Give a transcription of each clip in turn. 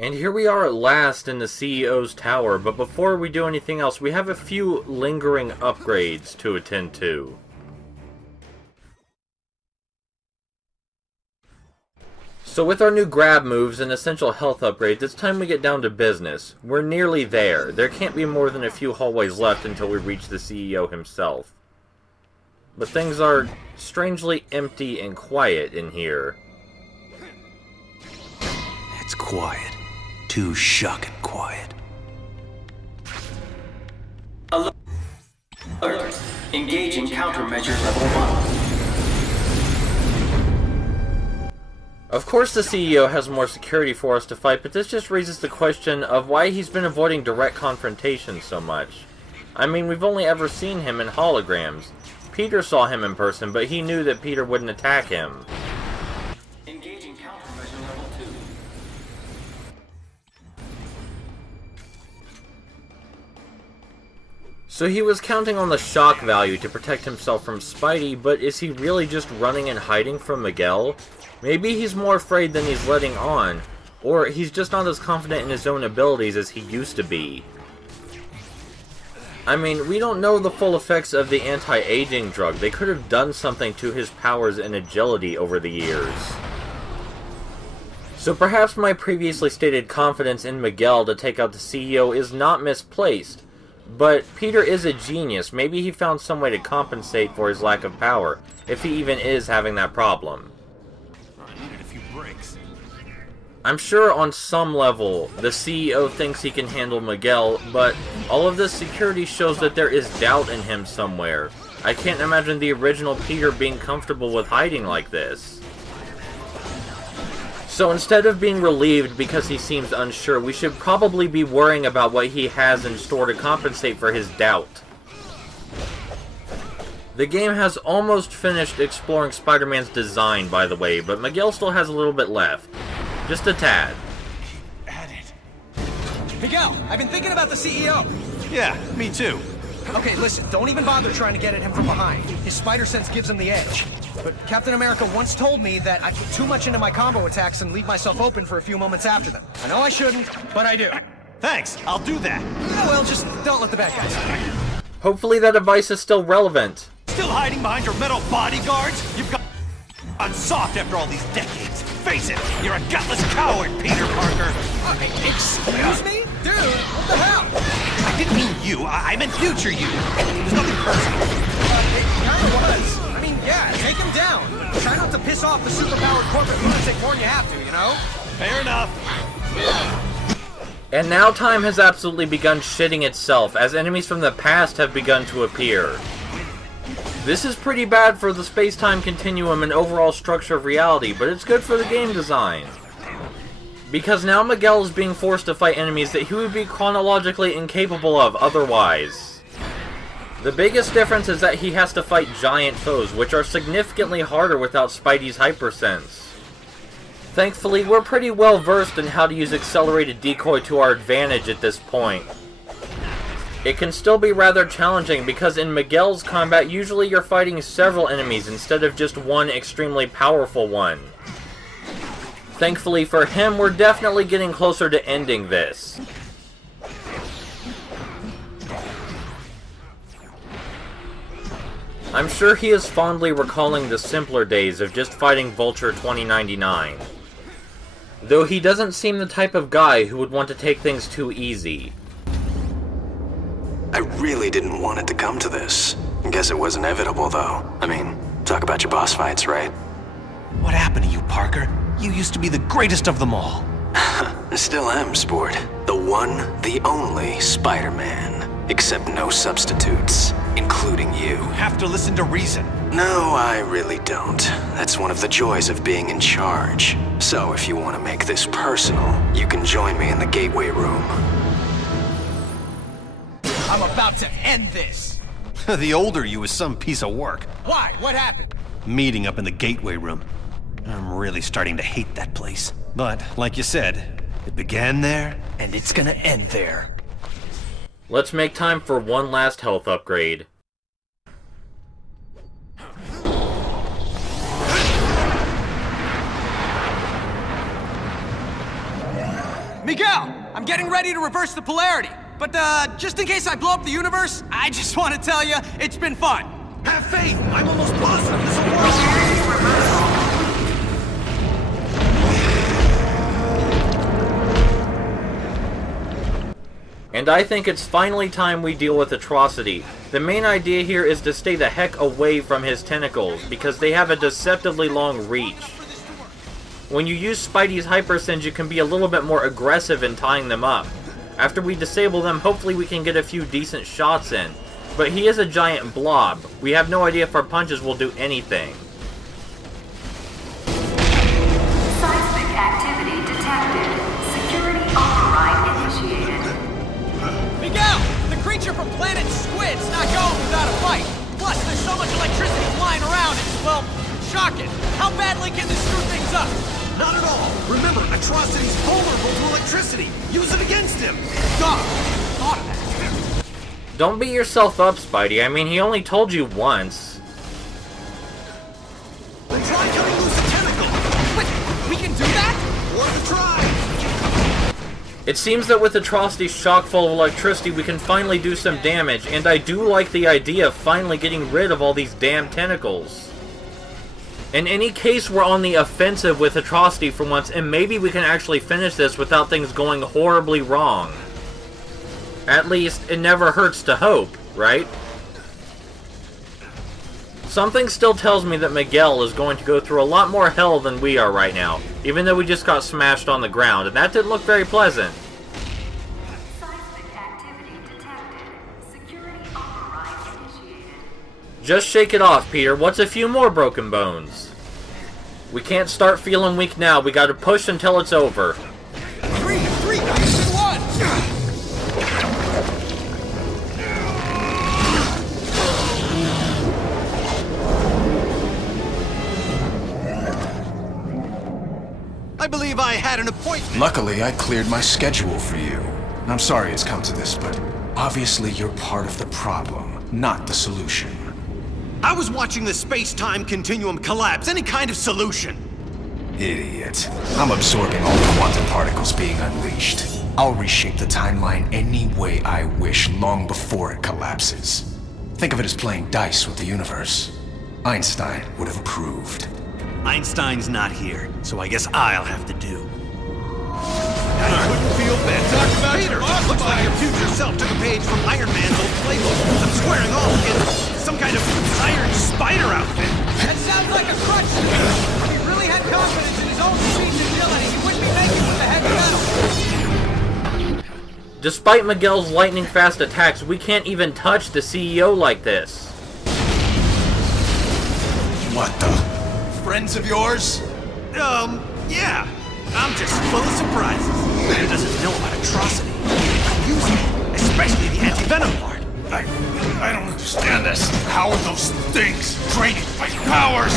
And here we are at last in the CEO's tower, but before we do anything else, we have a few lingering upgrades to attend to. So with our new grab moves and essential health upgrades, it's time we get down to business. We're nearly there. There can't be more than a few hallways left until we reach the CEO himself. But things are strangely empty and quiet in here. It's quiet. Too shocking quiet. Alert. Engaging countermeasure level 1. Of course the CEO has more security for us to fight, but this just raises the question of why he's been avoiding direct confrontation so much. I mean, we've only ever seen him in holograms. Peter saw him in person, but he knew that Peter wouldn't attack him. Engaging countermeasure level 2. So he was counting on the shock value to protect himself from Spidey, but is he really just running and hiding from Miguel? Maybe he's more afraid than he's letting on, or he's just not as confident in his own abilities as he used to be. I mean, we don't know the full effects of the anti-aging drug. They could have done something to his powers and agility over the years. So perhaps my previously stated confidence in Miguel to take out the CEO is not misplaced. But Peter is a genius. Maybe he found some way to compensate for his lack of power, if he even is having that problem. I needed a few breaks. I'm sure on some level, the CEO thinks he can handle Miguel, but all of this security shows that there is doubt in him somewhere. I can't imagine the original Peter being comfortable with hiding like this. So instead of being relieved because he seems unsure, we should probably be worrying about what he has in store to compensate for his doubt. The game has almost finished exploring Spider-Man's design, by the way, but Miguel still has a little bit left. Just a tad. At it. Miguel, I've been thinking about the CEO. Yeah, me too. Okay, listen, don't even bother trying to get at him from behind. His spider sense gives him the edge. But Captain America once told me that I put too much into my combo attacks and leave myself open for a few moments after them. I know I shouldn't, but I do. Thanks, I'll do that. Oh, well, just don't let the bad guys in. Hopefully that advice is still relevant. Still hiding behind your metal bodyguards? You've got soft after all these decades. Face it, you're a gutless coward, Peter Parker. Excuse me? Dude, what the hell? I didn't mean you, I meant future you. It was nothing personal. It kinda was. I mean, yeah, take him down. Try not to piss off the superpowered corporate lunatic more than you have to, you know? Fair enough. And now time has absolutely begun shitting itself, as enemies from the past have begun to appear. This is pretty bad for the space-time continuum and overall structure of reality, but it's good for the game design. Because now Miguel is being forced to fight enemies that he would be chronologically incapable of otherwise. The biggest difference is that he has to fight giant foes, which are significantly harder without Spidey's hypersense. Thankfully, we're pretty well versed in how to use accelerated decoy to our advantage at this point. It can still be rather challenging because in Miguel's combat, usually you're fighting several enemies instead of just one extremely powerful one. Thankfully for him, we're definitely getting closer to ending this. I'm sure he is fondly recalling the simpler days of just fighting Vulture 2099. Though he doesn't seem the type of guy who would want to take things too easy. I really didn't want it to come to this. Guess it was inevitable, though. I mean, talk about your boss fights, right? What happened to you, Parker? You used to be the greatest of them all. I still am, Sport. The one, the only Spider-Man. Except no substitutes, including you. You have to listen to reason. No, I really don't. That's one of the joys of being in charge. So if you want to make this personal, you can join me in the Gateway Room. I'm about to end this. The older you is some piece of work. Why? What happened? Meeting up in the Gateway Room. I'm really starting to hate that place. But, like you said, it began there, and it's gonna end there. Let's make time for one last health upgrade. Miguel, I'm getting ready to reverse the polarity. But, just in case I blow up the universe, I just want to tell you, it's been fun. Have faith! I'm almost positive this will work! And I think it's finally time we deal with Atrocity. The main idea here is to stay the heck away from his tentacles, because they have a deceptively long reach. When you use Spidey's Hypersens, you can be a little bit more aggressive in tying them up. After we disable them, hopefully we can get a few decent shots in. But he is a giant blob. We have no idea if our punches will do anything. Seismic activity detected. Security override initiated. Miguel, the creature from Planet Squid's not going without a fight. Plus, there's so much electricity flying around, it's, well, shocking. How badly can this screw things up? Not at all! Remember, Atrocity's vulnerable to electricity! Use it against him! Duh! Thought of that. Don't beat yourself up, Spidey. I mean, he only told you once. Then try cutting loose a tentacle! Wait, we can do that? Worth a try! It seems that with Atrocity's shock full of electricity, we can finally do some damage, and I do like the idea of finally getting rid of all these damn tentacles. In any case, we're on the offensive with Atrocity for once, and maybe we can actually finish this without things going horribly wrong. At least, it never hurts to hope, right? Something still tells me that Miguel is going to go through a lot more hell than we are right now, even though we just got smashed on the ground, and that didn't look very pleasant. Seismic activity detected. Security override initiated. Just shake it off, Peter. What's a few more broken bones? We can't start feeling weak now. We gotta push until it's over. 3, 2, 1! I believe I had an appointment! Luckily, I cleared my schedule for you. I'm sorry it's come to this, but obviously you're part of the problem, not the solution. I was watching the space-time continuum collapse. Any kind of solution! Idiot. I'm absorbing all the quantum particles being unleashed. I'll reshape the timeline any way I wish long before it collapses. Think of it as playing dice with the universe. Einstein would have approved. Einstein's not here, so I guess I'll have to do. I couldn't feel better. Talk about Peter, looks like your future self took a page from Iron Man's old playbook. I'm squaring off in some kind of iron spider outfit. That sounds like a crutch to me. If he really had confidence in his own speech and agility, he wouldn't be making with the heavy metal. Despite Miguel's lightning-fast attacks, we can't even touch the CEO like this. What the? Friends of yours? Yeah. I'm just full of surprises. He doesn't know about Atrocity. I'm using it, especially the anti-venom part. I don't understand this. How are those things draining my powers?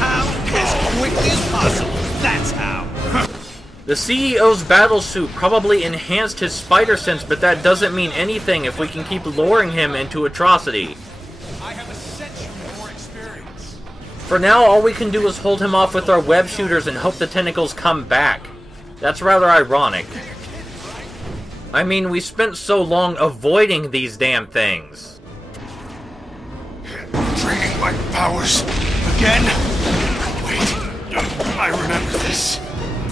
How? As quickly as possible. That's how. The CEO's battlesuit probably enhanced his spider sense, but that doesn't mean anything if we can keep luring him into Atrocity. I have a century more experience. For now, all we can do is hold him off with our web shooters and hope the tentacles come back. That's rather ironic. I mean, we spent so long avoiding these damn things. Draining my powers again? Wait, I remember this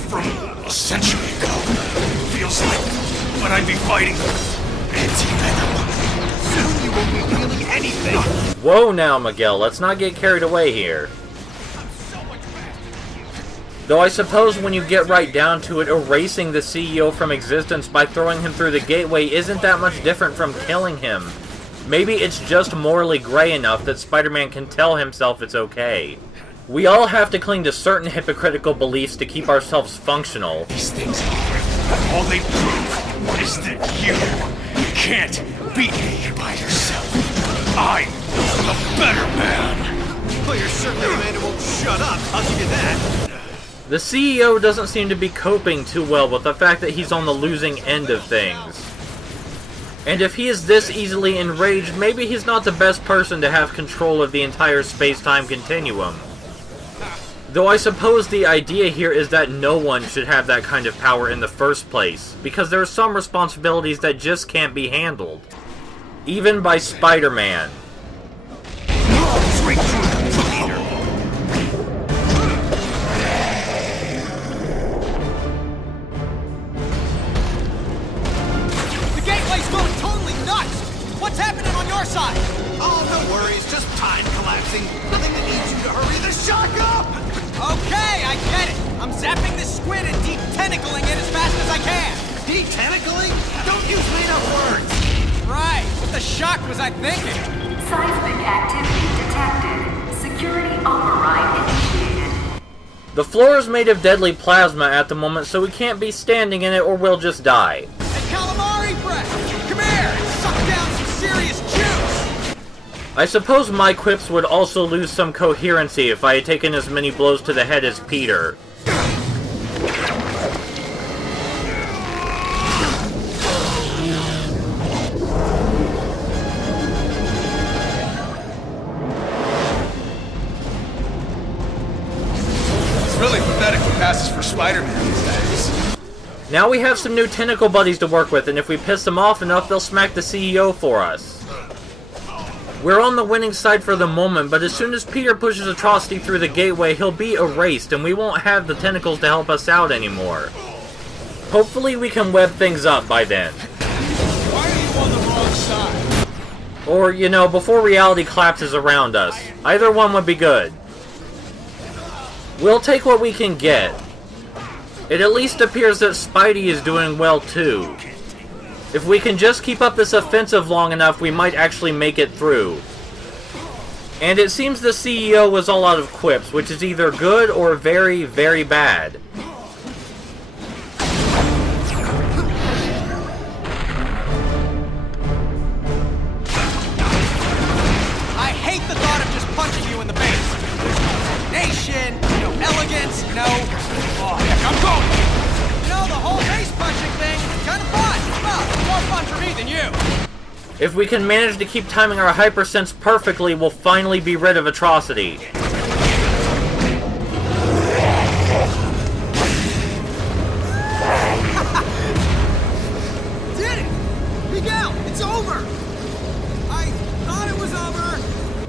from a century ago. Feels like when I'd be fighting anti-venom. Soon you won't be feeling anything. Whoa now, Miguel, let's not get carried away here. Though I suppose when you get right down to it, erasing the CEO from existence by throwing him through the gateway isn't that much different from killing him. Maybe it's just morally gray enough that Spider-Man can tell himself it's okay. We all have to cling to certain hypocritical beliefs to keep ourselves functional. These things, all they prove is that you can't beat me by yourself. I'm a better man. Well, you're certainly a man who won't shut up. I'll give you that. The CEO doesn't seem to be coping too well with the fact that he's on the losing end of things. And if he is this easily enraged, maybe he's not the best person to have control of the entire space-time continuum. Though I suppose the idea here is that no one should have that kind of power in the first place, because there are some responsibilities that just can't be handled. Even by Spider-Man. Straight through the leader. The gateway's going totally nuts! What's happening on your side? Oh, no worries. Just time collapsing. Nothing that needs you to hurry the shock up! Okay, I get it. I'm zapping this squid and de-tentacling it as fast as I can. De-tentacling? Don't use made-up words! Right. What the shock was I thinking? Seismic activity detected. Security override initiated. The floor is made of deadly plasma at the moment, so we can't be standing in it or we'll just die. Hey, calamari breath! Come here and suck down some serious juice! I suppose my quips would also lose some coherency if I had taken as many blows to the head as Peter. It's really pathetic what passes for Spider-Man these days. Now we have some new tentacle buddies to work with, and if we piss them off enough, they'll smack the CEO for us. We're on the winning side for the moment, but as soon as Peter pushes Atrocity through the gateway, he'll be erased, and we won't have the tentacles to help us out anymore. Hopefully we can web things up by then. Why are you on the wrong side? Or, you know, before reality collapses around us. Either one would be good. We'll take what we can get. It at least appears that Spidey is doing well too. If we can just keep up this offensive long enough, we might actually make it through. And it seems the CEO was all out of quips, which is either good or very, very bad. I hate the thought of just punching you in the face. Nation, no elegance, no... Oh, heck, I'm going! You know, the whole face punching thing is kind of fun. Well, more fun for me than you. If we can manage to keep timing our hypersense perfectly, we'll finally be rid of Atrocity. Did it! Miguel, it's over! I thought it was over!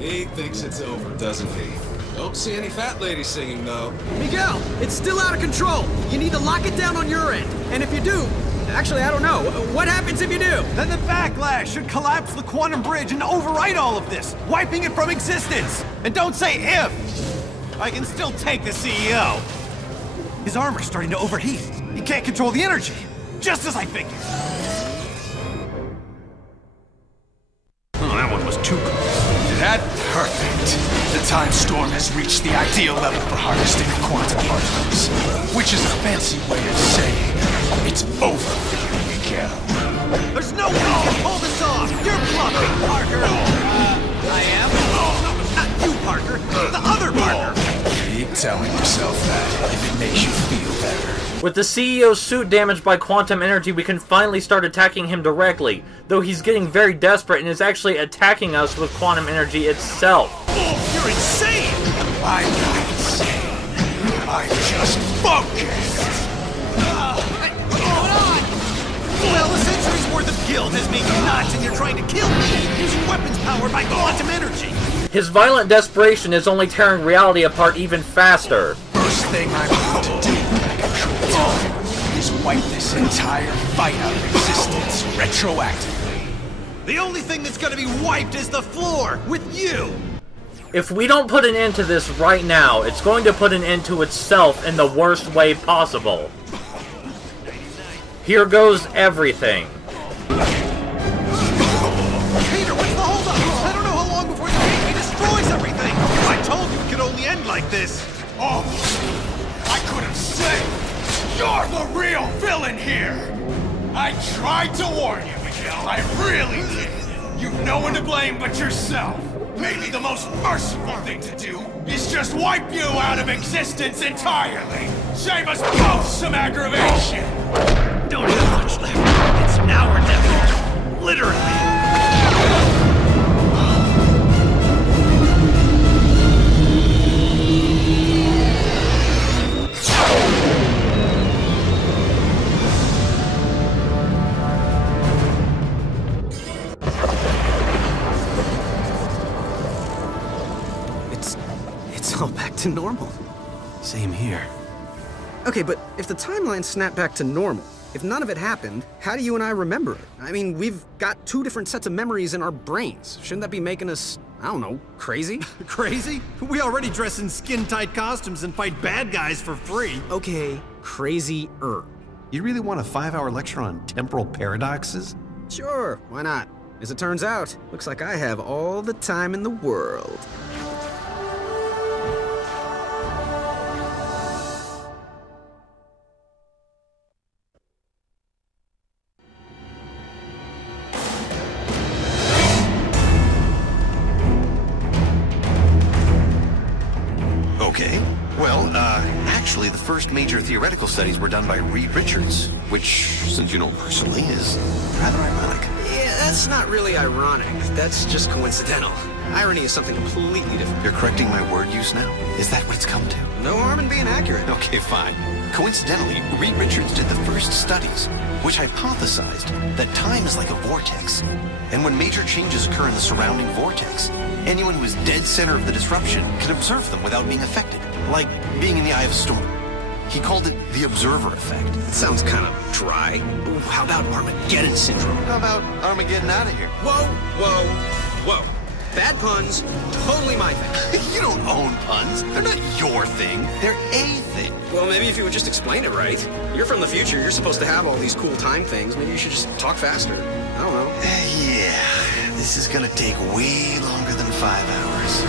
He thinks it's over, doesn't he? Don't see any fat ladies singing, though. Miguel, it's still out of control. You need to lock it down on your end. And if you do... Actually, I don't know. What happens if you do? Then the backlash should collapse the quantum bridge and overwrite all of this, wiping it from existence. And don't say if. I can still take the CEO. His armor's starting to overheat. He can't control the energy. Just as I figured. Oh, that one was too close. That perfect. The time storm has reached the ideal level for harvesting quantum particles, which is a fancy way of saying it's over for you, Miguel. There's no way you can pull this off. You're bluffing, Parker. I am? No, not you, Parker. The other Parker. Keep telling yourself that if it makes you feel better. With the CEO's suit damaged by quantum energy, we can finally start attacking him directly, though he's getting very desperate and is actually attacking us with quantum energy itself. Oh, you're insane! I'm not insane. I'm just focused. What's going on? Well, a century's worth of guilt has made you nuts, and you're trying to kill me using weapons powered by quantum energy. His violent desperation is only tearing reality apart even faster. First thing I'm going to do when I control time is wipe this entire fight out of existence retroactively. The only thing that's gonna be wiped is the floor, with you! If we don't put an end to this right now, it's going to put an end to itself in the worst way possible. Here goes everything. Peter, what's the holdup? I don't know how long before the gateway destroys everything! I told you it could only end like this! Oh, I could have said you're the real villain here. I tried to warn you, Miguel. I really did. You've no one to blame but yourself. Maybe the most merciful thing to do is just wipe you out of existence entirely. Save us both some aggravation. Don't have much left. It's now or never. Literally. to normal. Same here. Okay, but if the timeline snapped back to normal, if none of it happened, how do you and I remember it? I mean, we've got two different sets of memories in our brains. Shouldn't that be making us, I don't know, crazy? Crazy? We already dress in skin-tight costumes and fight bad guys for free. Okay, crazy-er. You really want a 5-hour lecture on temporal paradoxes? Sure, why not? As it turns out, looks like I have all the time in the world. Okay. Well, actually, the first major theoretical studies were done by Reed Richards, which, since you know him personally, is rather ironic. Yeah, that's not really ironic. That's just coincidental. Irony is something completely different. You're correcting my word use now? Is that what it's come to? No harm in being accurate. Okay, fine. Coincidentally, Reed Richards did the first studies, which hypothesized that time is like a vortex. And when major changes occur in the surrounding vortex, anyone who is dead center of the disruption can observe them without being affected, like being in the eye of a storm. He called it the observer effect. That sounds kind of dry. Ooh, how about Armageddon syndrome? How about Armageddon out of here? Whoa, whoa, whoa. Bad puns, totally my thing. You don't own puns. They're not your thing. They're a thing. Well, maybe if you would just explain it right. You're from the future. You're supposed to have all these cool time things. Maybe you should just talk faster. I don't know. Yeah, this is gonna take way longer than 5 hours.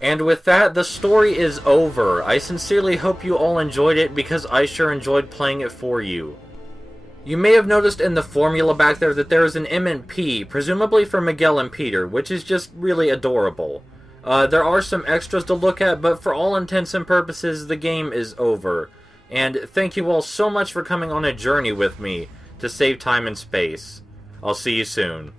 And with that, the story is over. I sincerely hope you all enjoyed it, because I sure enjoyed playing it for you. You may have noticed in the formula back there that there is an M and P, presumably for Miguel and Peter, which is just really adorable. There are some extras to look at, but for all intents and purposes, the game is over. And thank you all so much for coming on a journey with me to save time and space. I'll see you soon.